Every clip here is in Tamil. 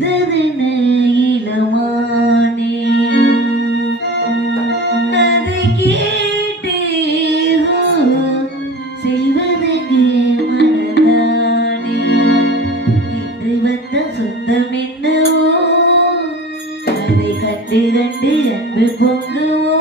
வந்ததுன இளமானே கதை கேட்டே செல்வதற்கு மனதானே இன்று வந்த சொந்தம் என்னவோ அதை கண்டு கண்டு அன்பு பொங்குவோ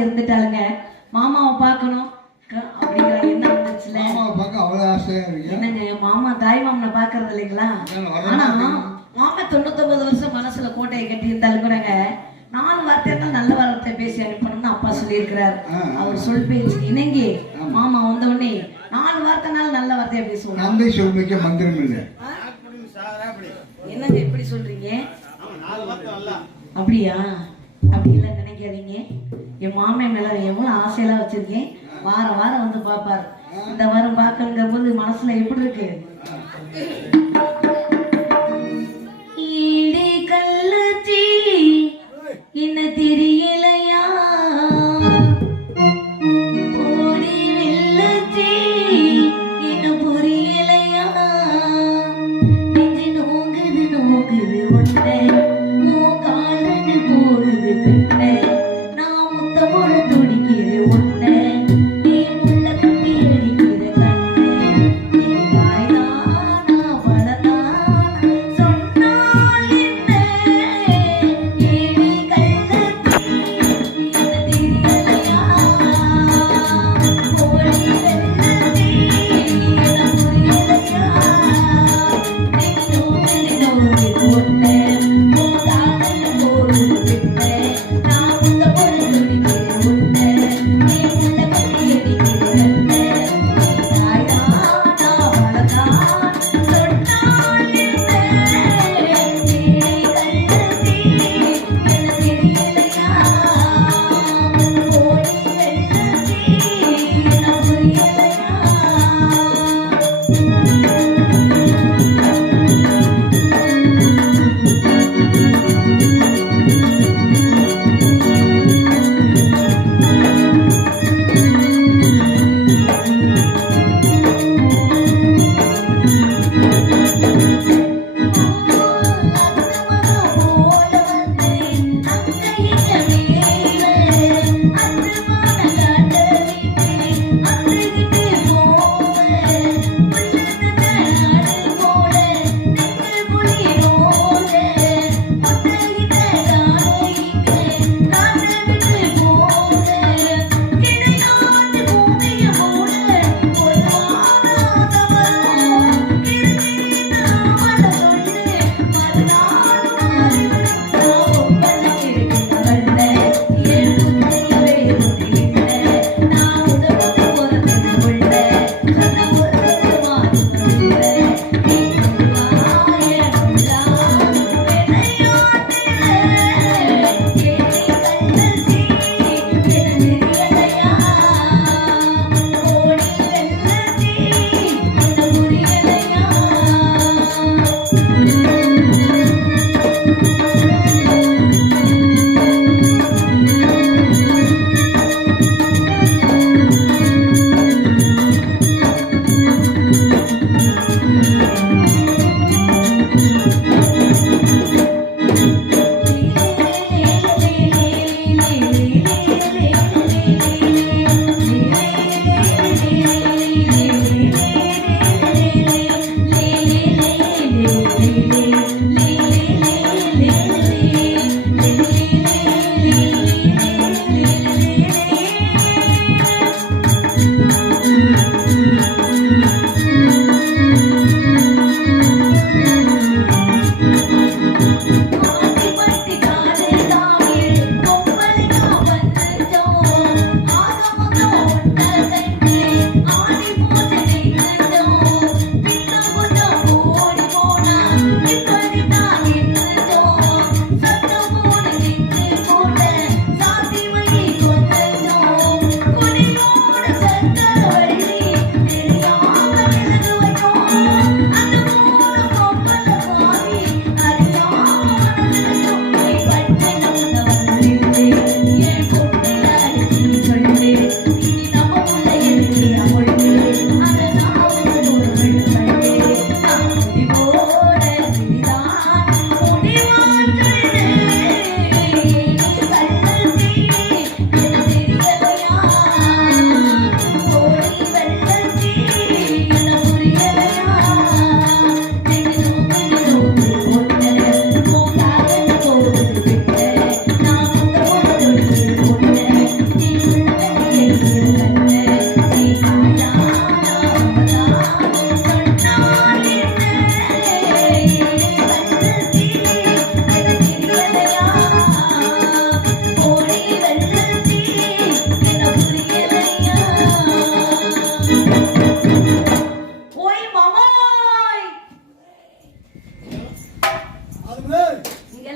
இருந்துட்டாளுங்க. மாமாவை பார்க்கணும் அப்படிங்கிற எண்ணம் வந்துச்சுல. மாமாவை பார்க்க அவ்வளவு ஆசையா இருக்கு. என்னங்க மாமா தாய் மாமனை பாக்குறது இல்லைங்களா? ஆனா மாமா 99 வருஷம் மனசுல கோட்டையை கட்டி இருந்தாலும் கூடங்க 4 வார்த்தைகள் நல்ல வார்த்தை பேசி அனுப்பணும்னு அப்பா சொல்லியிருக்கிறார். அவர் சொல் பேச்சு இணங்கி மாமா வந்த உடனே 4 வார்த்தைனால நல்ல வார்த்தையை பேசுவோம். நந்தை சொல்மிக்க மந்திரம் இல்லை. என்னங்க இப்படி சொல்றீங்க? அப்படியா? அப்படி இல்லை நினைக்காதீங்க. என் மாமன் மேல எவ்வளவு ஆசையெல்லாம் வச்சிருக்கேன். வாரம் வாரம் வந்து பாப்பாரு. இந்த வாரம் பார்க்கணுங்கிற போது மனசுல எப்படி இருக்கு?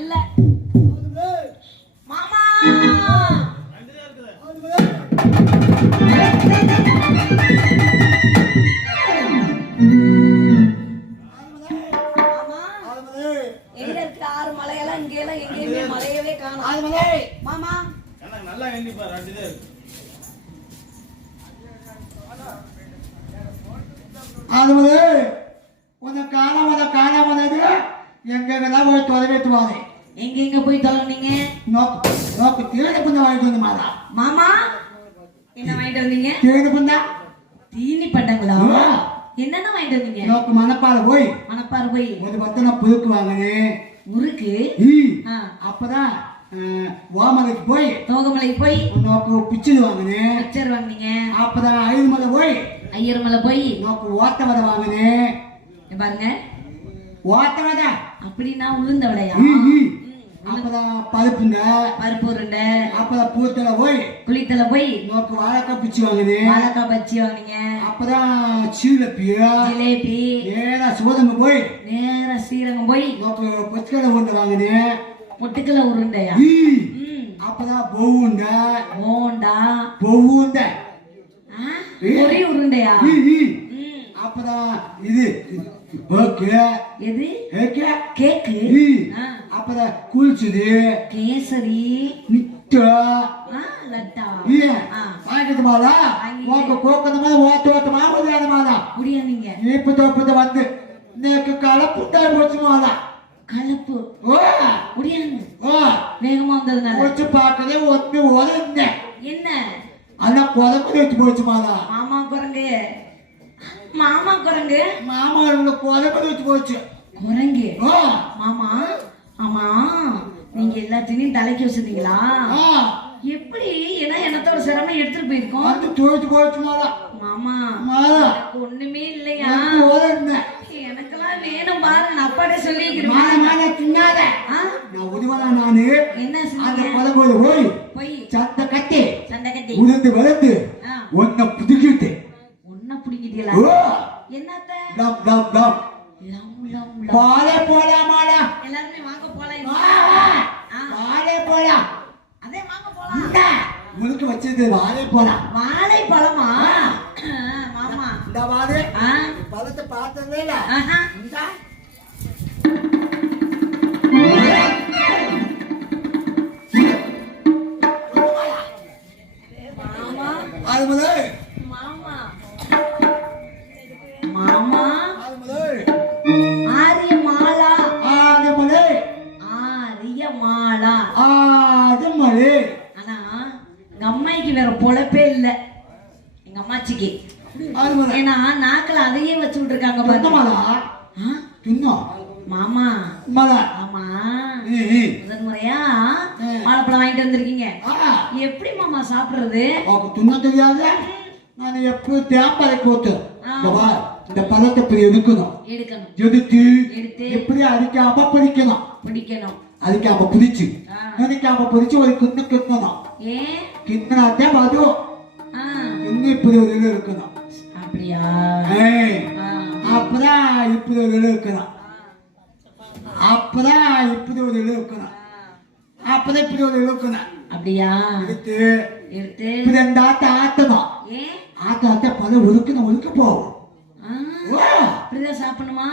இல்ல மாமா எங்க இருக்கு ஆறு மலையெல்லாம் இங்க எல்லாம் எங்கேயுமே மலையவே காணோம் மாமா நல்லா எண்ணிப்பா ரெண்டு தான் இருக்கு. அதுவது உன்னை காணாம எங்கெங்கதான் போய் தொலைவிட்டு வாங்க. எங்க போய் தொலைனீங்க நோக்கு தேடி புண்ணா வாங்கிட்டு வந்து மாதா. மாமா என்ன வாங்கிட்டு வந்தீங்க தேடி புண்ணா தீனி பண்டங்களா என்னென்ன வாங்கிட்டு வந்தீங்க நோக்கு மணப்பாறை போய் ஒரு பத்தனை புதுக்கு வாங்கினேன். முறுக்கு அப்பதான் ஓமலைக்கு போய் தோகமலைக்கு போய் நோக்கு பிச்சுது வாங்கினேன். பிக்சர் வாங்கினீங்க. அப்பதான் ஐயர்மலை போய் ஐயர்மலை போய் நோக்கு ஓட்ட வடை வாங்கினேன். பாருங்க ஓட்ட வடை அப்படின்னா உளுந்த வடையா அப்பதான் பருப்பு உருண்டை அப்பதான் பூத்தலை போய் குளித்தலை போய் நோக்கு வாழைக்காய் பிச்சு வாங்கினேன். வாழைக்காய் பச்சி வாங்கினீங்க. அப்பதான் ஜிலேபி நேரா சிவகங்கை போய் நேரா ஸ்ரீரங்கம் போய் நோக்கு பொச்சுக்கடை உருண்டை வாங்கினேன். முட்டுக்கல உருண்டையா அப்பதான் போவுண்டை ஒரே உருண்டையா அப்பதான் இது எது கேக்கு அப்பதான் குளிச்சுது கேசரி லட்டா வாங்கிட்டு மாதா கோக்கந்த மாதிரி ஓட்ட மாவது மாதா முடியாதீங்க இப்ப வந்து இன்னைக்கு கலப்புட்டா போச்சு மாதா. கலப்பு முடியாது வேகமா வந்ததுனால வச்சு பார்க்கவே ஒன்று உதங்க என்ன அதான் குதம்பு வச்சு போச்சு மாதா. மாமா குரங்கு மாமா குதம்பு வச்சு போச்சு குரங்கு மாமா. ஆமா நீங்க எல்லாத்தையும் தலைக்கு வச்சிருந்தீங்களா எப்படி? ஏன்னா என்னத்தோட சிரமம் எடுத்துட்டு போயிருக்கோம். வந்து தோச்சு போச்சு மாதா. மாமா ஒண்ணுமே இல்லையா? எனக்கெல்லாம் வேணும் பாரு. நான் அப்பாடே சொல்லிக்கிறேன் தின்னாத நான் உதவதா நானு என்ன அந்த குதம்போது போய் சண்டை கட்டி உளுந்து வளர்ந்து ஒன்ன புதுக்கிட்டு ஒன்ன புடிக்கிட்டீங்களா? என்னத்த பாலே போலாமாடா எல்லாருமே வாங்க போலாம். பாலே போலாம் அதே வாங்க போலாம். முழுக்க வச்சது வாழை போலாம். வாழைப்பழமா மாமா? இந்த வாழை பழத்தை பார்த்ததே இல்ல. மாமா ஆரியமாலா ஆனா எங்க அம்மாய்க்கு வேற பொழப்பே இல்ல. எங்க அம்மாச்சிக்கு ஏன்னா நாக்கில் அதையே வச்சு விட்டுருக்காங்க மாமா. ஆமா முதல் முறையா வாழைப்பழம் வாங்கிட்டு வந்திருக்கீங்க. எப்படி மாமா சாப்பிடுறது? துண்ண தெரியாது. நான் எப்ப தேம்பாலை போட்டு இந்த பழத்தை இப்படி எடுக்கணும். எடுத்து எப்படி அடிக்காம பிடிக்கணும். அடிக்காம பிடிச்சு ஒரு கிண்ணு கிண்ணணும். கிண்ணாத்தே வரும். இன்னும் இப்படி ஒரு இடம் இருக்கணும். அப்படியா? அப்பதான் இப்படி ஒரு இடம் இருக்கணும். அப்பதான் இப்படி ஒரு இடம் இருக்கணும். அப்பதான் இப்படி ஒரு இடம் இருக்கணும். அப்படியா? எடுத்து இப்படி அந்த ஆத்தணும். ஆத்த பழம் ஒழுக்க போகும். இப்படிதான் சாப்பிடணுமா?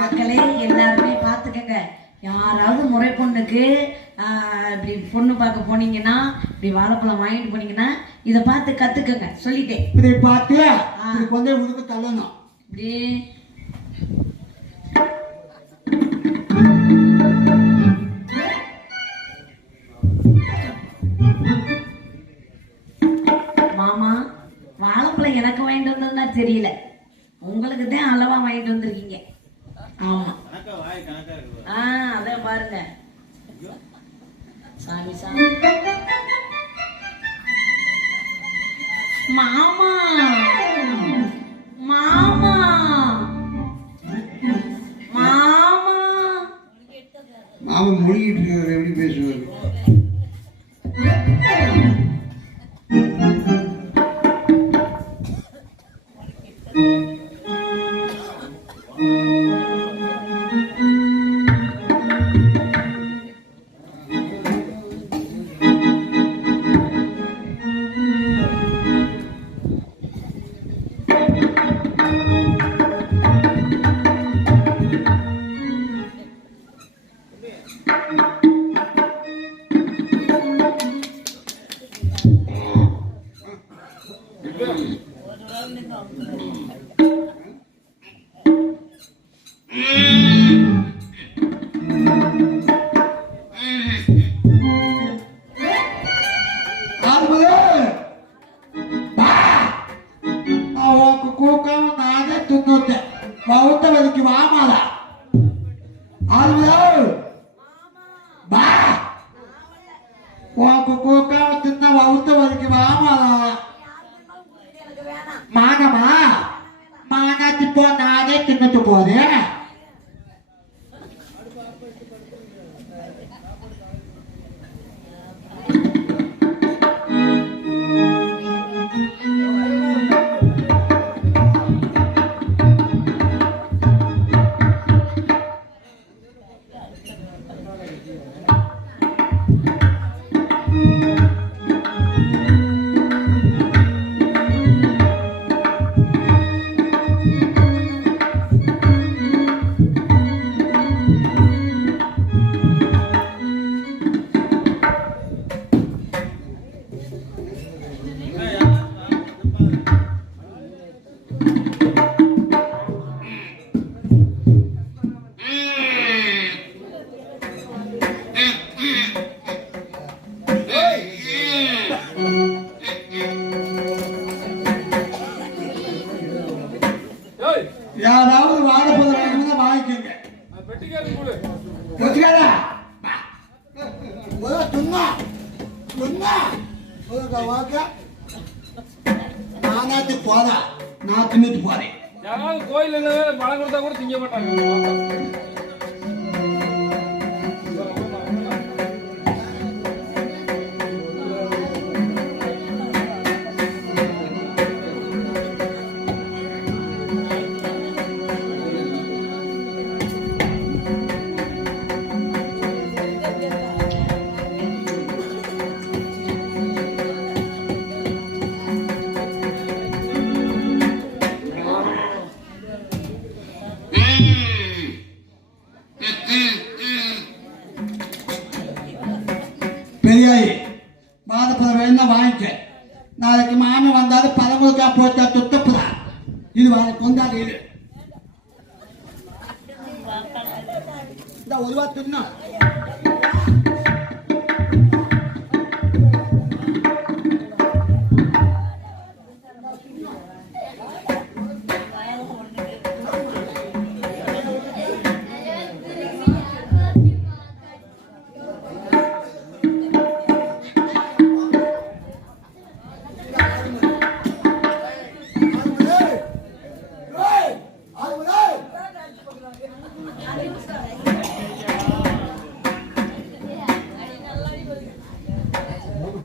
மக்களே எல்லாருமே பாத்துக்கங்க. யாராவது முறை பொண்ணுக்கு இப்படி பொண்ணு பார்க்க போனீங்கன்னா இப்படி வாழைப்பழம் வாங்கிட்டு போனீங்கன்னா இதை பார்த்து கத்துக்கங்க. சொல்லிட்டேன். இப்படி பார்த்து கொஞ்சம் உனக்கு தள்ளணும். இப்படி மாமா வாழைப்பழம் எனக்கு வாங்கிட்டு வந்ததுன்னா தெரியல. உங்களுக்கு தான் அளவா வாங்கிட்டு வந்திருக்கீங்க. ஆமா அதான் பாருங்க. சாமி சாமி மாமா மாமா மாமா மாமன் மொழிகிட்டு இருக்காரு. எப்படி பேசுவாரு? கூக்காம நானே துண்ணுட்டேன் வவுத்த வலிக்கு வாமாலா பா உனக்கு கூக்காம தின்ன வவுத்த வலிக்கு வாமாலா மானமா மானாத்தி போ நானே தின்னுட்டு போறேன் யாராவது வாழைப்பழம் வேணும்னா வாங்கிக்கோங்க. வச்சுக்காதா? நானாச்சு போதா நான் தின்னுட்டு போறேன். யாராவது கோயில்ல பழம் கொடுத்தா கூட திங்க மாட்டாங்க. பெரியாயி வாழைப்பழம் வேணும்னா வாங்கிக்க. நாளைக்கு மாமி வந்தாலும் பழமுழுக்கா போட்டா துத்தப்புறா இது வாழை கொண்டாடு. இது இந்த ஒரு ரூபா தின்னும்